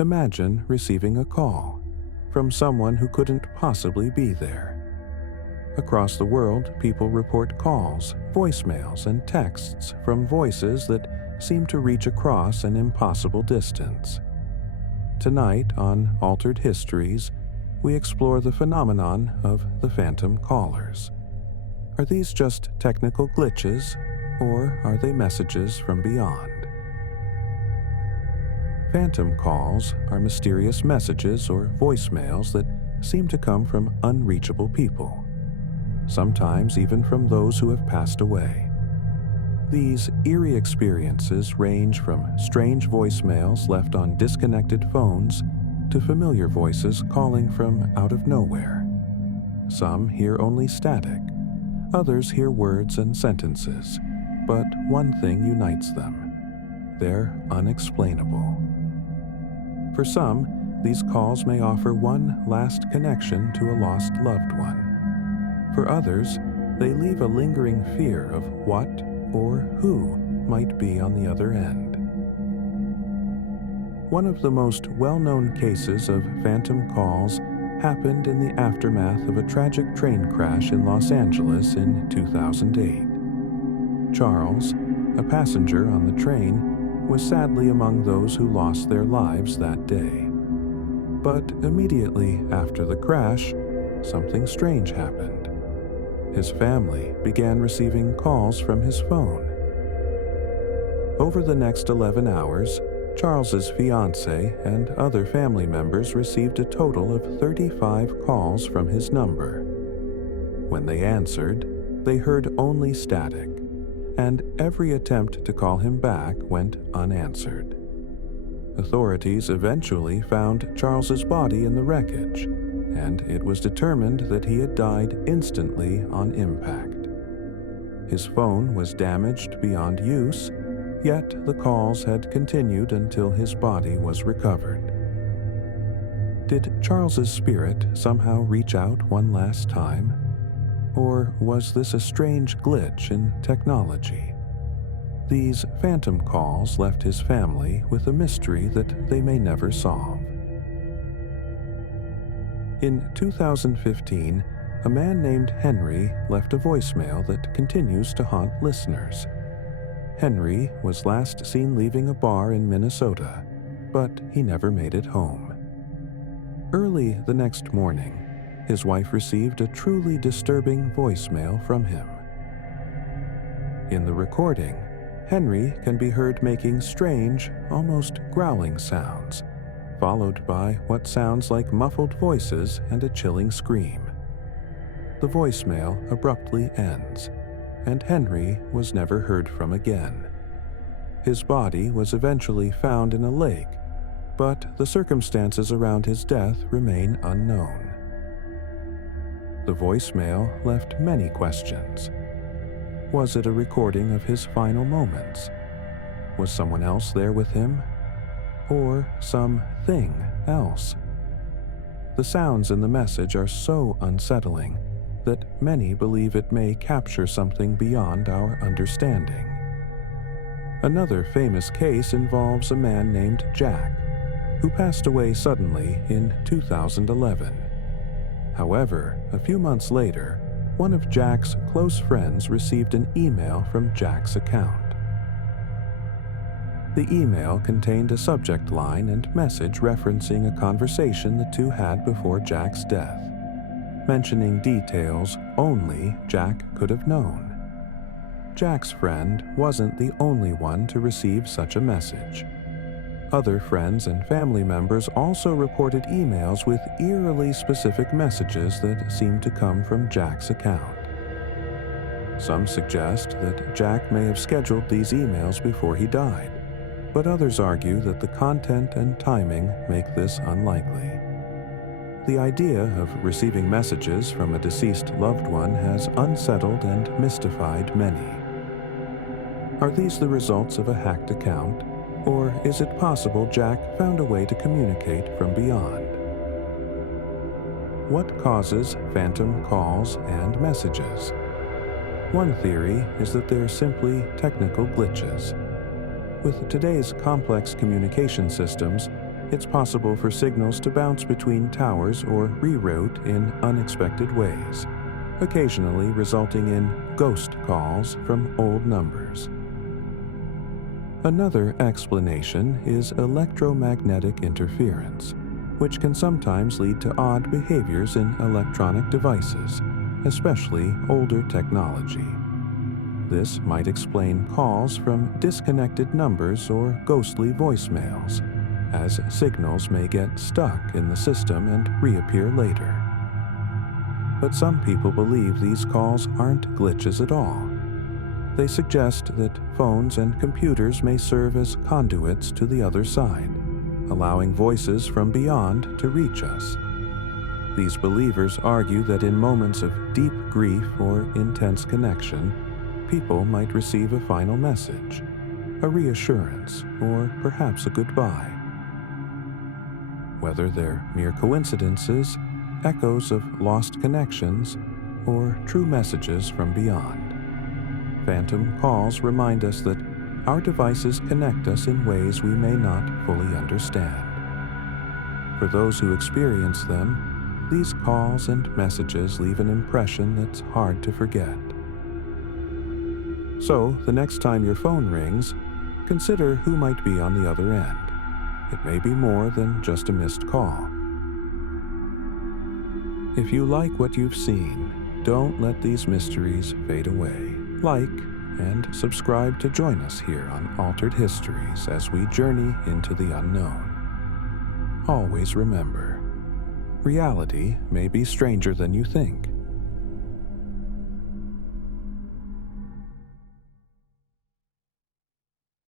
Imagine receiving a call from someone who couldn't possibly be there. Across the world, people report calls, voicemails, and texts from voices that seem to reach across an impossible distance. Tonight on Altered Histories, we explore the phenomenon of the phantom callers. Are these just technical glitches, or are they messages from beyond? Phantom calls are mysterious messages or voicemails that seem to come from unreachable people, sometimes even from those who have passed away. These eerie experiences range from strange voicemails left on disconnected phones to familiar voices calling from out of nowhere. Some hear only static, others hear words and sentences, but one thing unites them: they're unexplainable. For some, these calls may offer one last connection to a lost loved one. For others, they leave a lingering fear of what or who might be on the other end. One of the most well-known cases of phantom calls happened in the aftermath of a tragic train crash in Los Angeles in 2008. Charles, a passenger on the train, was sadly among those who lost their lives that day. But immediately after the crash, something strange happened. His family began receiving calls from his phone. Over the next 11 hours, Charles's fiancée and other family members received a total of 35 calls from his number. When they answered, they heard only static, and every attempt to call him back went unanswered. Authorities eventually found Charles's body in the wreckage, and it was determined that he had died instantly on impact. His phone was damaged beyond use, yet the calls had continued until his body was recovered. Did Charles's spirit somehow reach out one last time? Or was this a strange glitch in technology? These phantom calls left his family with a mystery that they may never solve. In 2015, a man named Henry left a voicemail that continues to haunt listeners. Henry was last seen leaving a bar in Minnesota, but he never made it home. Early the next morning, his wife received a truly disturbing voicemail from him. In the recording, Henry can be heard making strange, almost growling sounds, followed by what sounds like muffled voices and a chilling scream. The voicemail abruptly ends, and Henry was never heard from again. His body was eventually found in a lake, but the circumstances around his death remain unknown. The voicemail left many questions. Was it a recording of his final moments? Was someone else there with him? Or something else? The sounds in the message are so unsettling that many believe it may capture something beyond our understanding. Another famous case involves a man named Jack, who passed away suddenly in 2011. However, a few months later, one of Jack's close friends received an email from Jack's account. The email contained a subject line and message referencing a conversation the two had before Jack's death, mentioning details only Jack could have known. Jack's friend wasn't the only one to receive such a message. Other friends and family members also reported emails with eerily specific messages that seemed to come from Jack's account. Some suggest that Jack may have scheduled these emails before he died, but others argue that the content and timing make this unlikely. The idea of receiving messages from a deceased loved one has unsettled and mystified many. Are these the results of a hacked account? Or is it possible Jack found a way to communicate from beyond? What causes phantom calls and messages? One theory is that they're simply technical glitches. With today's complex communication systems, It's possible for signals to bounce between towers or reroute in unexpected ways, occasionally resulting in ghost calls from old numbers. Another explanation is electromagnetic interference, which can sometimes lead to odd behaviors in electronic devices, especially older technology. This might explain calls from disconnected numbers or ghostly voicemails, as signals may get stuck in the system and reappear later. But some people believe these calls aren't glitches at all. They suggest that phones and computers may serve as conduits to the other side, allowing voices from beyond to reach us. These believers argue that in moments of deep grief or intense connection, people might receive a final message, a reassurance, or perhaps a goodbye. Whether they're mere coincidences, echoes of lost connections, or true messages from beyond, phantom calls remind us that our devices connect us in ways we may not fully understand. For those who experience them, these calls and messages leave an impression that's hard to forget. So, the next time your phone rings, consider who might be on the other end. It may be more than just a missed call. If you like what you've seen, don't let these mysteries fade away. Like and subscribe to join us here on Altered Histories as we journey into the unknown. Always remember, reality may be stranger than you think,